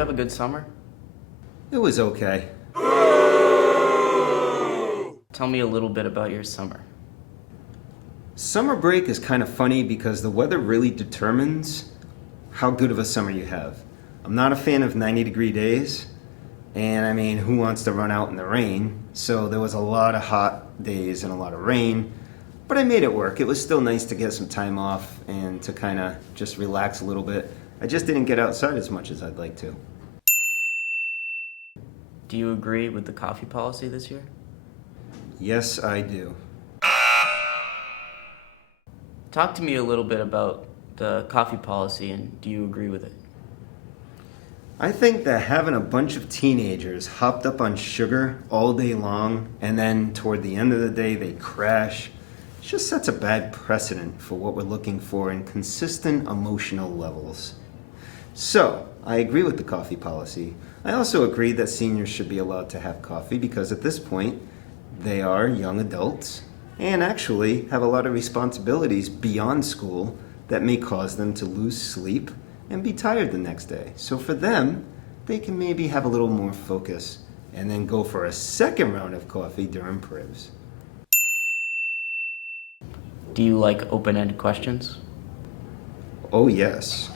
you have a good summer? It was okay. Tell me a little bit about your summer. Summer break is kind of funny because the weather really determines how good of a summer you have. I'm not a fan of 90-degree days, and I mean, who wants to run out in the rain? So there was a lot of hot days and a lot of rain, but I made it work. It was still nice to get some time off and to kind of just relax a little bit. I just didn't get outside as much as I'd like to. Do you agree with the coffee policy this year? Yes, I do. Talk to me a little bit about the coffee policy, and do you agree with it? I think that having a bunch of teenagers hopped up on sugar all day long and then toward the end of the day they crash just sets a bad precedent for what we're looking for in consistent emotional levels. So, I agree with the coffee policy. I also agree that seniors should be allowed to have coffee because at this point they are young adults and actually have a lot of responsibilities beyond school that may cause them to lose sleep and be tired the next day. So for them, they can maybe have a little more focus and then go for a second round of coffee during privs. Do you like open-ended questions? Oh yes.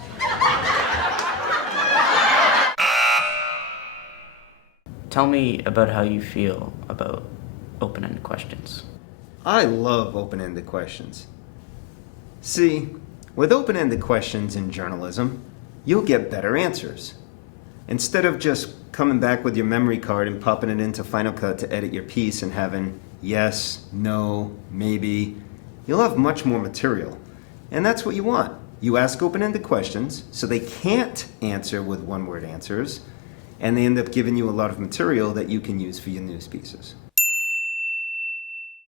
Tell me about how you feel about open-ended questions. I love open-ended questions. See, with open-ended questions in journalism, you'll get better answers. Instead of just coming back with your memory card and popping it into Final Cut to edit your piece and having yes, no, maybe, you'll have much more material. And that's what you want. You ask open-ended questions so they can't answer with one-word answers, and they end up giving you a lot of material that you can use for your news pieces.